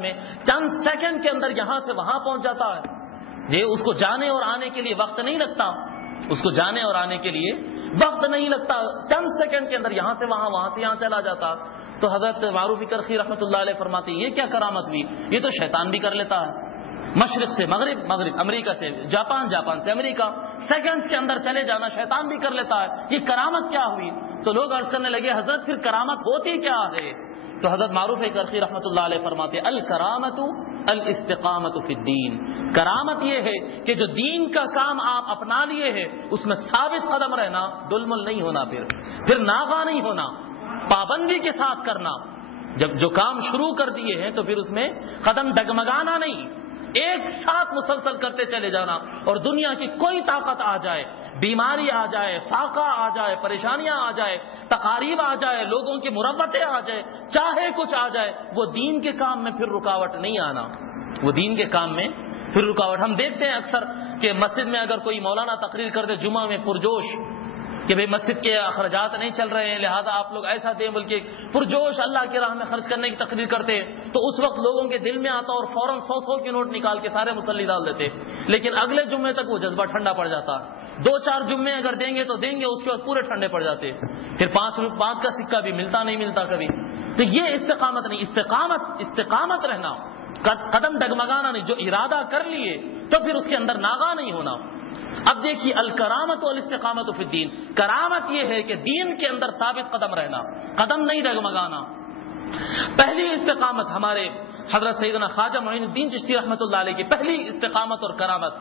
میں چند سیکنڈ کے اندر یہاں سے وہاں پہنچ جاتا ہے. جی اس کو جانے اور آنے کے لیے وقت نہیں لگتا, اس کو جانے اور آنے کے لیے وقت نہیں لگتا, چند سیکنڈ کے اندر یہاں سے وہاں, وہاں سے یہاں چلا جاتا. تو حضرت معروف کرخی رحمۃ اللہ علیہ فرماتے ہیں یہ کیا کرامت ہوئی, یہ تو شیطان بھی کر لیتا ہے. مشرق سے مغرب, مغرب امریکہ سے جاپان, جاپان سے امریکہ, سیکنڈز کے اندر چلے جانا شیطان بھی کر لیتا ہے. یہ کرامت کیا ہوئی؟ تو لوگ عرض کرنے لگے حضرت پھر کرامت ہوتی کیا ہے؟ تو حضرت معروف کرخی رحمۃ اللہ علیہ فرماتے الکرامت الاستقامت فی الدین. کرامت یہ ہے کہ جو دین کا کام آپ اپنا لیے ہیں اس میں ثابت قدم رہنا, دلمل نہیں ہونا, پھر ناغا نہیں ہونا, پابندی کے ساتھ کرنا. جب جو کام شروع کر دیے ہیں تو پھر اس میں قدم ڈگمگانا نہیں, ایک ساتھ مسلسل کرتے چلے جانا. اور دنیا کی کوئی طاقت آ جائے, بیماری آ جائے, فاقہ آ جائے, پریشانیاں آ جائے, تقاریب آ جائے, لوگوں کی مربتیں آ جائے, چاہے کچھ آ جائے, وہ دین کے کام میں پھر رکاوٹ نہیں آنا, وہ دین کے کام میں پھر رکاوٹ. ہم دیکھتے ہیں اکثر کہ مسجد میں اگر کوئی مولانا تقریر کر دے جمعہ میں پرجوش کہ بھئی مسجد کے اخراجات نہیں چل رہے ہیں لہذا آپ لوگ ایسا دیں, بلکہ پرجوش اللہ کی راہ میں خرچ کرنے کی تقریر کرتے ہیں, تو اس وقت لوگوں کے دل میں آتا اور فوراً 100 کے نوٹ نکال کے سارے مصلی ڈال دیتے. لیکن اگلے جمعے تک وہ جذبہ ٹھنڈا پڑ جاتا, 2-4 جمعے اگر دیں گے تو دیں گے, اس کے بعد پورے ٹھنڈے پڑ جاتے, پھر 5 کا سکہ بھی ملتا نہیں ملتا کبھی. تو یہ استقامت نہیں. استقامت رہنا, قدم ڈگمگانا نہیں. جو ارادہ کر لیے تو پھر اس کے اندر ناغا نہیں ہونا. اب دیکھیے الکرامت والاستقامت فی الدین, کرامت یہ ہے کہ دین کے اندر ثابت قدم رہنا, قدم نہیں ڈگمگانا. پہلی استقامت ہمارے حضرت سیدنا خواجہ معین الدین چشتی رحمۃ اللہ علیہ کی پہلی استقامت اور کرامت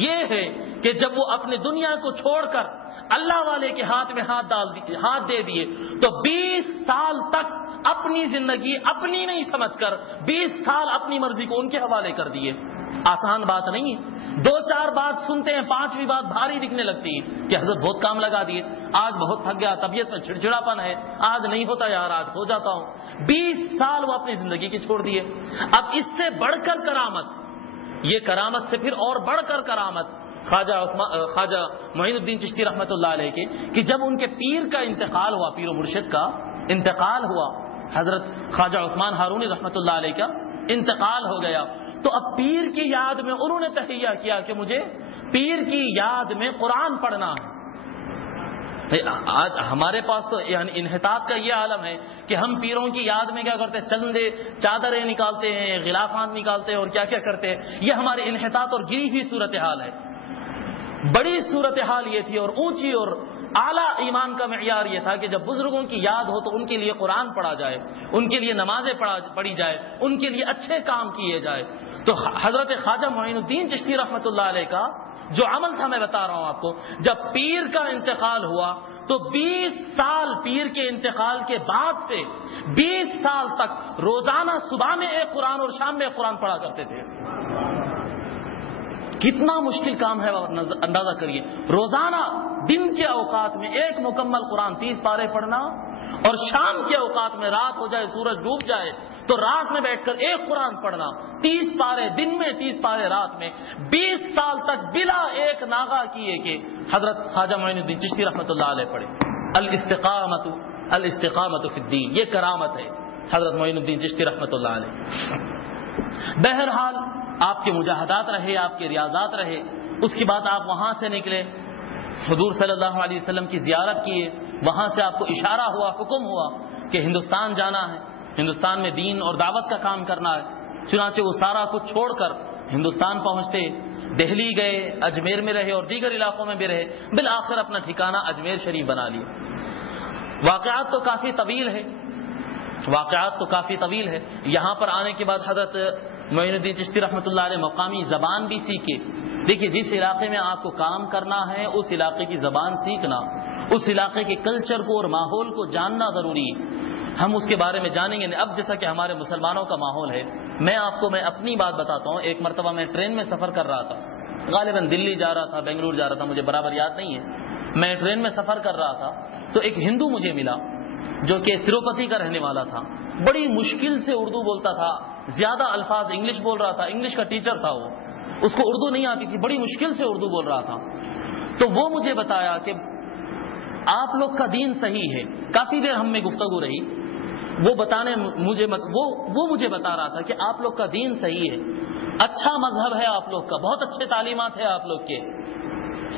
یہ ہے کہ جب وہ اپنی دنیا کو چھوڑ کر اللہ والے کے ہاتھ میں ہاتھ دے دیے تو 20 سال تک اپنی زندگی اپنی نہیں سمجھ کر 20 سال اپنی مرضی کو ان کے حوالے کر دیے. آسان بات نہیں ہے. 2-4 بات سنتے ہیں, 5ویں بات بھاری دکھنے لگتی ہے کہ حضرت بہت کام لگا دیے, آج بہت تھک گیا, طبیعت میں چڑچڑاپن ہے, آج نہیں ہوتا یار, آج سو جاتا ہوں. 20 سال وہ اپنی زندگی کے چھوڑ دیے. اب اس سے بڑھ کر کرامت, یہ کرامت سے پھر اور بڑھ کر کرامت خواجہ معین الدین چشتی رحمۃ اللہ علیہ کے کہ جب ان کے پیر کا انتقال ہوا, پیر و مرشد کا انتقال ہوا, حضرت خواجہ عثمان ہارونی رحمۃ اللہ علیہ کا انتقال ہو گیا, تو اب پیر کی یاد میں انہوں نے تہیہ کیا کہ مجھے پیر کی یاد میں قرآن پڑھنا ہے. آج ہمارے پاس تو یعنی انحطاط کا یہ عالم ہے کہ ہم پیروں کی یاد میں کیا کرتے ہیں, چندے چادریں نکالتے ہیں, غلافات نکالتے ہیں اور کیا کیا کرتے ہیں. یہ ہمارے انحطاط اور گری ہوئی صورتحال ہے. بڑی صورتحال یہ تھی اور اونچی اور اعلیٰ ایمان کا معیار یہ تھا کہ جب بزرگوں کی یاد ہو تو ان کے لیے قرآن پڑھا جائے, ان کے لیے نمازیں پڑھی جائے, ان کے لیے اچھے کام کیے جائے. تو حضرت خواجہ معین الدین چشتی رحمۃ اللہ علیہ کا جو عمل تھا میں بتا رہا ہوں آپ کو, جب پیر کا انتقال ہوا تو 20 سال پیر کے انتقال کے بعد سے 20 سال تک روزانہ صبح میں ایک قرآن اور شام میں ایک قرآن پڑھا کرتے تھے. کتنا مشکل کام ہے اندازہ کریے. روزانہ دن کے اوقات میں ایک مکمل قرآن 30 پارے پڑھنا, اور شام کے اوقات میں رات ہو جائے, سورج ڈوب جائے تو رات میں بیٹھ کر ایک قرآن پڑھنا, 30 پارے دن میں 30 پارے رات میں, 20 سال تک بلا ایک ناغا کیے کہ حضرت خواجہ معین الدین چشتی رحمۃ اللہ علیہ پڑھے. الاستقامت فی الدین, یہ کرامت ہے حضرت معین الدین چشتی رحمۃ اللہ علیہ. بہرحال آپ کے مجاہدات رہے, آپ کے ریاضات رہے, اس کے بعد آپ وہاں سے نکلے, حضور صلی اللہ علیہ وسلم کی زیارت کیے, وہاں سے آپ کو اشارہ ہوا, حکم ہوا کہ ہندوستان جانا ہے, ہندوستان میں دین اور دعوت کا کام کرنا ہے. چنانچہ وہ سارا کچھ چھوڑ کر ہندوستان پہنچتے, دہلی گئے, اجمیر میں رہے اور دیگر علاقوں میں بھی رہے, بالآخر اپنا ٹھکانہ اجمیر شریف بنا لیا. واقعات تو کافی طویل ہے. یہاں پر آنے کے بعد حضرت معین الدین چشتی رحمۃ اللہ علیہ مقامی زبان بھی سیکھے. دیکھیے جس علاقے میں آپ کو کام کرنا ہے اس علاقے کی زبان سیکھنا, اس علاقے کے کلچر کو اور ماحول کو جاننا ضروری ہے. ہم اس کے بارے میں جانیں گے. اب جیسا کہ ہمارے مسلمانوں کا ماحول ہے, میں اپنی بات بتاتا ہوں. ایک مرتبہ میں ٹرین میں سفر کر رہا تھا, غالباً دلی جا رہا تھا, بنگلور جا رہا تھا, مجھے برابر یاد نہیں ہے. میں ٹرین میں سفر کر رہا تھا تو ایک ہندو مجھے ملا جو کہ تروپتی کا رہنے والا تھا. بڑی مشکل سے اردو بولتا تھا, زیادہ الفاظ انگلش بول رہا تھا, انگلش کا ٹیچر تھا وہ, اس کو اردو نہیں آتی تھی, بڑی مشکل سے اردو بول رہا تھا. تو وہ مجھے بتایا کہ آپ لوگ کا دین صحیح ہے. کافی دیر ہم میں گفتگو رہی. وہ مجھے بتا رہا تھا کہ آپ لوگ کا دین صحیح ہے، اچھا مذہب ہے آپ لوگ کا، بہت اچھے تعلیمات ہے آپ لوگ کے،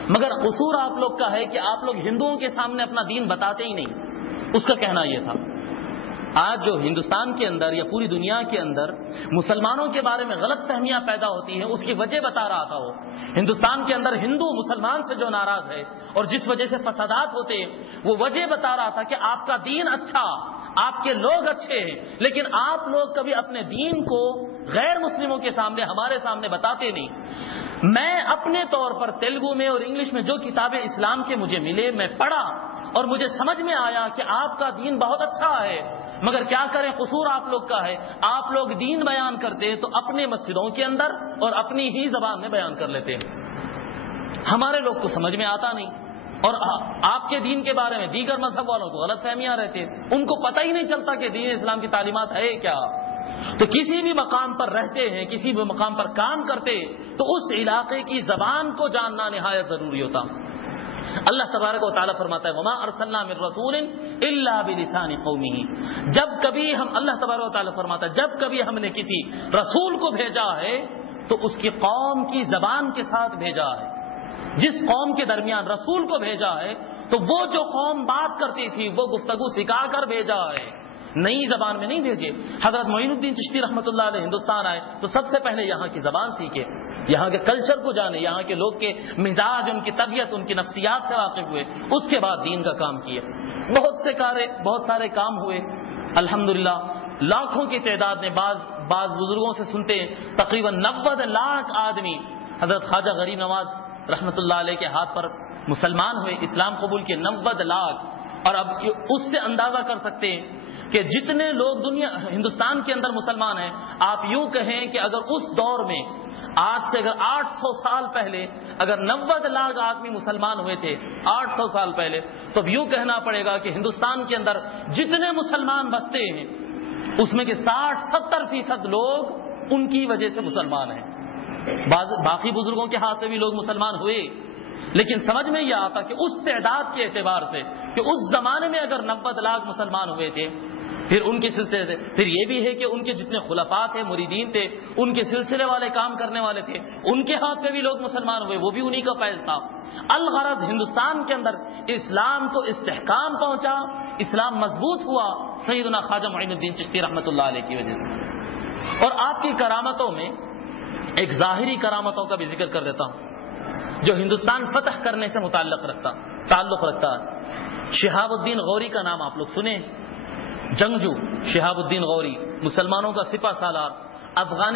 مگر قصور آپ لوگ کا ہے کہ آپ لوگ ہندوؤں کے سامنے اپنا دین بتاتے ہی نہیں۔ اس کا کہنا یہ تھا۔ آج جو ہندوستان کے اندر یا پوری دنیا کے اندر مسلمانوں کے بارے میں غلط فہمیاں پیدا ہوتی ہیں، اس کی وجہ بتا رہا تھا وہ۔ ہندوستان کے اندر ہندو مسلمان سے جو ناراض ہے اور جس وجہ سے فسادات ہوتے ہیں، وہ وجہ بتا رہا تھا کہ آپ کا دین اچھا، آپ کے لوگ اچھے ہیں، لیکن آپ لوگ کبھی اپنے دین کو غیر مسلموں کے سامنے، ہمارے سامنے بتاتے نہیں۔ میں اپنے طور پر تیلگو میں اور انگلش میں جو کتابیں اسلام کے مجھے ملے، میں پڑھا اور مجھے سمجھ میں آیا کہ آپ کا دین بہت اچھا ہے، مگر کیا کریں، قصور آپ لوگ کا ہے۔ آپ لوگ دین بیان کرتے تو اپنے مسجدوں کے اندر اور اپنی ہی زبان میں بیان کر لیتے ہیں، ہمارے لوگ کو سمجھ میں آتا نہیں، اور آپ کے دین کے بارے میں دیگر مذہب والوں کو غلط فہمیاں رہتے ہیں، ان کو پتہ ہی نہیں چلتا کہ دین اسلام کی تعلیمات ہے کیا۔ تو کسی بھی مقام پر رہتے ہیں، کسی بھی مقام پر کام کرتے تو اس علاقے کی زبان کو جاننا نہایت ضروری ہوتا۔ اللہ تبارک و تعالیٰ فرماتا ہے وما ارسلنا من رسول الا بلسان قومه، جب کبھی ہم، اللہ تبارک و تعالیٰ فرماتا ہے جب کبھی ہم نے کسی رسول کو بھیجا ہے تو اس کی قوم کی زبان کے ساتھ بھیجا ہے۔ جس قوم کے درمیان رسول کو بھیجا ہے تو وہ جو قوم بات کرتی تھی وہ گفتگو سکھا کر بھیجا ہے، نئی زبان میں نہیں بھیجے۔ حضرت معین الدین چشتی رحمۃ اللہ علیہ ہندوستان آئے تو سب سے پہلے یہاں کی زبان سیکھے، یہاں کے کلچر کو جانے، یہاں کے لوگ کے مزاج، ان کی طبیعت، ان کی نفسیات سے واقف ہوئے، اس کے بعد دین کا کام کیے۔ بہت سارے کام ہوئے الحمدللہ، لاکھوں کی تعداد میں، بعض بزرگوں سے سنتے ہیں تقریباً 90 لاکھ آدمی حضرت خواجہ غریب نواز رحمۃ اللہ علیہ کے ہاتھ پر مسلمان ہوئے، اسلام قبول کے 90 لاکھ۔ اور اب اس سے اندازہ کر سکتے ہیں کہ جتنے لوگ ہندوستان کے اندر مسلمان ہیں، آپ یوں کہیں کہ اگر اس دور میں آج سے اگر 800 سال پہلے اگر 90 لاکھ آدمی مسلمان ہوئے تھے 800 سال پہلے، تو اب یوں کہنا پڑے گا کہ ہندوستان کے اندر جتنے مسلمان بستے ہیں اس میں کہ 60-70% لوگ ان کی وجہ سے مسلمان ہیں۔ باقی بزرگوں کے ہاتھ سے بھی لوگ مسلمان ہوئے، لیکن سمجھ میں یہ آتا کہ اس تعداد کے اعتبار سے کہ اس زمانے میں اگر 90 لاکھ مسلمان ہوئے تھے، پھر ان کے سلسلے سے پھر یہ بھی ہے کہ ان کے جتنے خلفاء تھے، مریدین تھے، ان کے سلسلے والے کام کرنے والے تھے، ان کے ہاتھ پہ بھی لوگ مسلمان ہوئے، وہ بھی انہی کا فیض تھا۔ الغرض ہندوستان کے اندر اسلام کو استحکام پہنچا، اسلام مضبوط ہوا سیدنا خواجہ معین الدین چشتی رحمۃ اللہ علیہ کی وجہ سے۔ اور آپ کی کرامتوں میں ایک ظاہری کرامتوں کا بھی ذکر کر دیتا ہوں جو ہندوستان فتح کرنے سے تعلق رکھتا ہے۔ شہاب الدین غوری کا نام آپ لوگ سنیں، جنگجو شہاب الدین غوری، مسلمانوں کا سپہ سالار، افغانستان